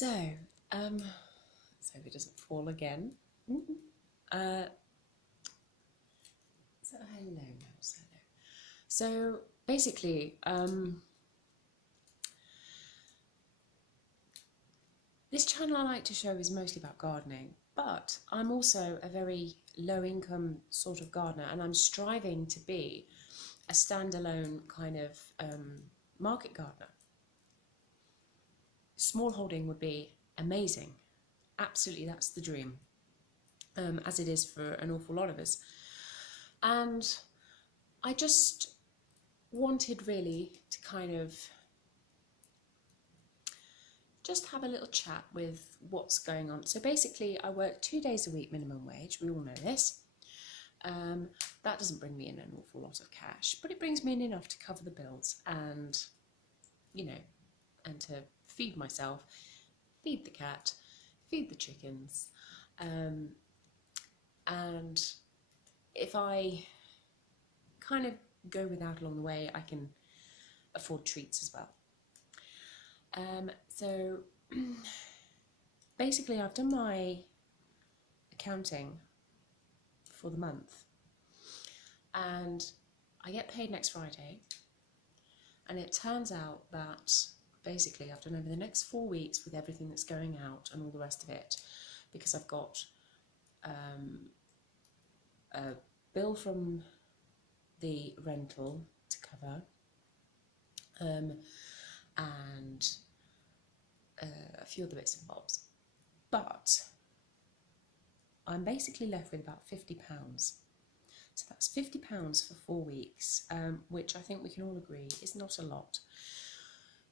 So it doesn't fall again. So hello, mouse, hello. So basically, this channel I like to show is mostly about gardening, but I'm also a very low-income sort of gardener, and I'm striving to be a standalone kind of market gardener. Small holding would be amazing. Absolutely, that's the dream, as it is for an awful lot of us. And I just wanted really to kind of just have a little chat with what's going on. So basically, I work 2 days a week minimum wage. We all know this. That doesn't bring me in an awful lot of cash, but it brings me in enough to cover the bills and, you know, and to feed myself, feed the cat, feed the chickens. And if I kind of go without along the way, I can afford treats as well. So basically I've done my accounting for the month, and I get paid next Friday, and it turns out that basically I've done over the next 4 weeks with everything that's going out and all the rest of it, because I've got a bill from the rental to cover, and a few other bits and bobs, but I'm basically left with about £50. So that's £50 for 4 weeks, which I think we can all agree is not a lot,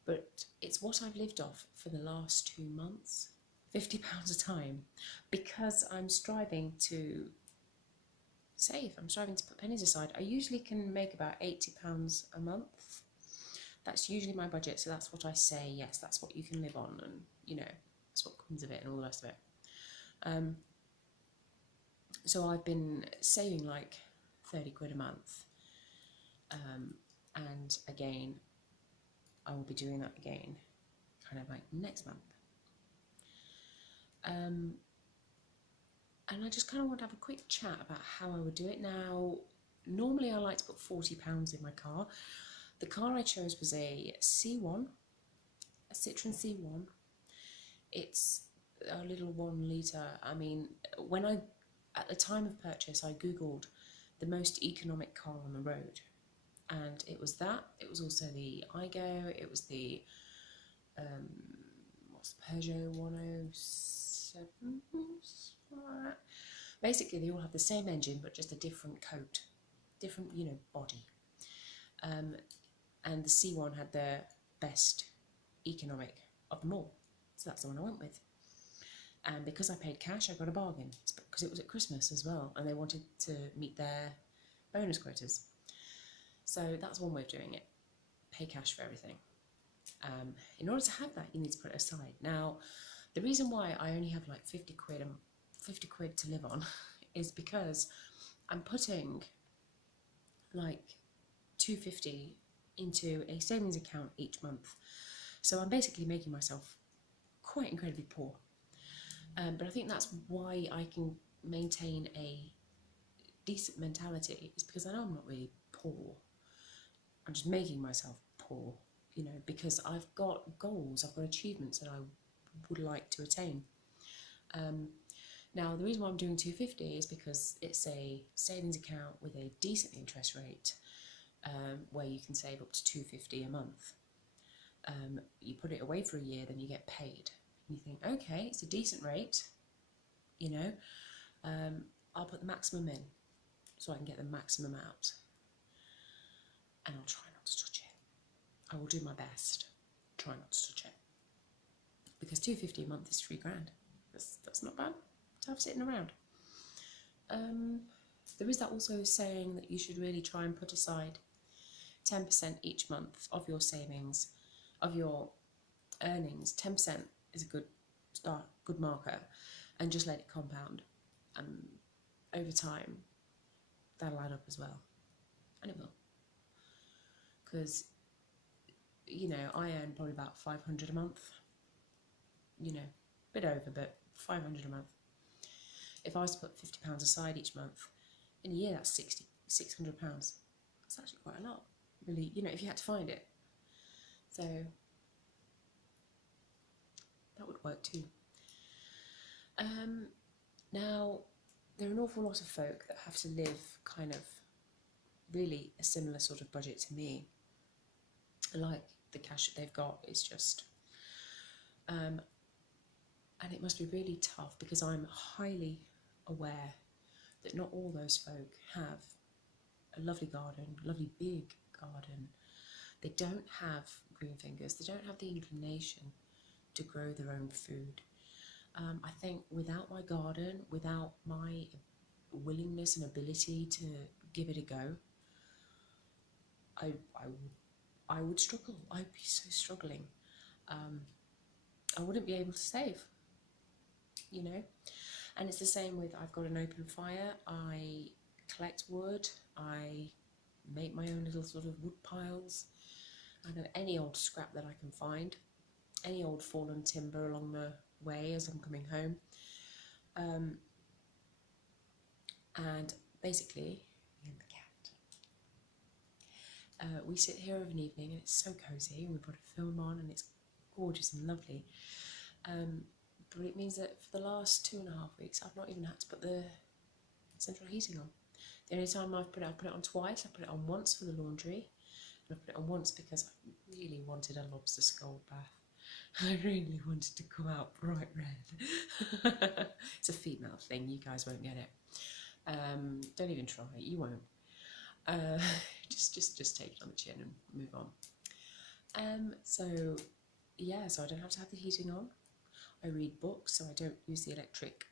but it's what I've lived off for the last 2 months, £50 a time, because I'm striving to save, I'm striving to put pennies aside. I usually can make about £80 a month. That's usually my budget, so that's what I say, yes, that's what you can live on, and, you know, that's what comes of it and all the rest of it. So I've been saving like 30 quid a month, and again, I will be doing that again, kind of like next month. And I just kind of want to have a quick chat about how I would do it. Now, normally I like to put £40 in my car. The car I chose was a C1, a Citroen C1. It's a little 1 litre. I mean, at the time of purchase, I googled the most economic car on the road, and it was that. It was also the Igo. It was the what's the Peugeot 107? Basically, they all have the same engine, but just a different coat, different, you know, body. And the C1 had the best economic of them all, so that's the one I went with. And because I paid cash, I got a bargain, because it was at Christmas as well, and they wanted to meet their bonus quotas. So that's one way of doing it: pay cash for everything. In order to have that, you need to put it aside. Now, the reason why I only have like 50 quid to live on is because I'm putting like £250 into a savings account each month. So I'm basically making myself quite incredibly poor. But I think that's why I can maintain a decent mentality, is because I know I'm not really poor. I'm just making myself poor, you know, because I've got goals, I've got achievements that I would like to attain. Now, the reason why I'm doing 250 is because it's a savings account with a decent interest rate, where you can save up to 250 a month. You put it away for a year, then you get paid. And you think, okay, it's a decent rate, you know, I'll put the maximum in so I can get the maximum out. And I'll try not to touch it. I will do my best, try not to touch it. Because 250 a month is £3 grand. That's not bad to have sitting around. There is that also saying that you should really try and put aside 10% each month of your savings, of your earnings. 10% is a good start, good marker, and just let it compound. And over time, that'll add up as well. And it will. Because, you know, I earn probably about 500 a month. you know, a bit over, but 500 a month. If I was to put £50 aside each month, in a year that's £600. That's actually quite a lot, really, you know, if you had to find it. So that would work too. Now, there are an awful lot of folk that have to live kind of really a similar sort of budget to me. Like, the cash that they've got is just, and it must be really tough, because I'm highly aware that not all those folk have a lovely garden, lovely big garden. They don't have green fingers, they don't have the inclination to grow their own food. I think without my garden, without my willingness and ability to give it a go, I would struggle. I'd be so struggling. I wouldn't be able to save, you know. And it's the same with, I've got an open fire, I collect wood, I make my own little sort of wood piles out of any old scrap that I can find, any old fallen timber along the way as I'm coming home. And basically, me and the cat, we sit here of an evening and it's so cosy, and we put a film on and it's gorgeous and lovely. But it means that for the last 2.5 weeks I've not even had to put the central heating on. The only time I've put it on twice. I put it on once for the laundry, and I put it on once because I really wanted a lobster skull bath. I really wanted to come out bright red. It's a female thing, you guys won't get it. Don't even try, you won't. Just take it on the chin and move on. So yeah, so I don't have to have the heating on. I read books, so I don't use the electric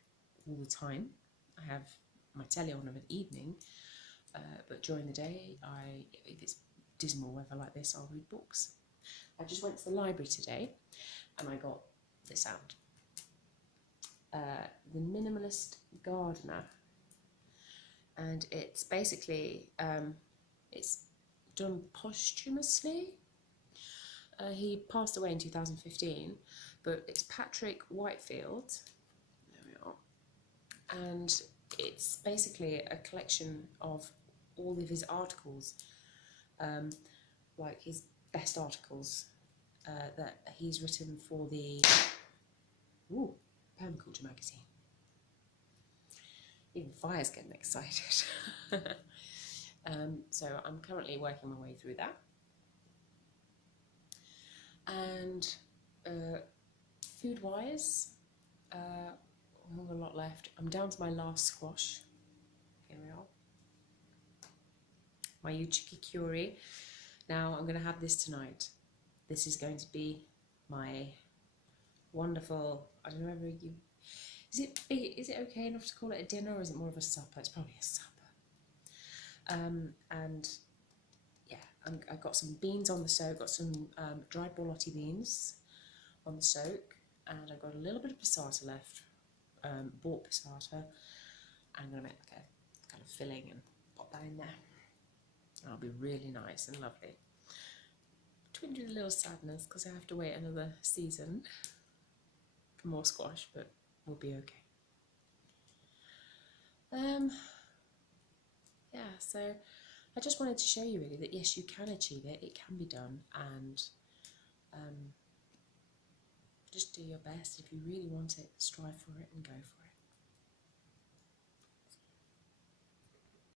all the time. I have my telly on of an evening, but during the day, if it's dismal weather like this, I'll read books. I just went to the library today and I got this out. The Minimalist Gardener, and it's basically, it's done posthumously. He passed away in 2015, but it's Patrick Whitefield, there we are, and it's basically a collection of all of his articles, like his best articles that he's written for the Permaculture magazine. Even Fire's getting excited. So I'm currently working my way through that. And food-wise, we have a lot left. I'm down to my last squash. Here we are. My Uchiki Curry. Now I'm going to have this tonight. This is going to be my wonderful, I don't know whether you, is it okay enough to call it a dinner, or is it more of a supper? It's probably a supper. And yeah, I've got some beans on the soak, got some dried borlotti beans on the soak, and I've got a little bit of passata left, bought passata. I'm going to make like a kind of filling and pop that in there. That'll be really nice and lovely. Twinned with a little sadness because I have to wait another season for more squash, but we'll be okay. Yeah, so I just wanted to show you really that yes, you can achieve it, it can be done, and just do your best. If you really want it, strive for it and go for it.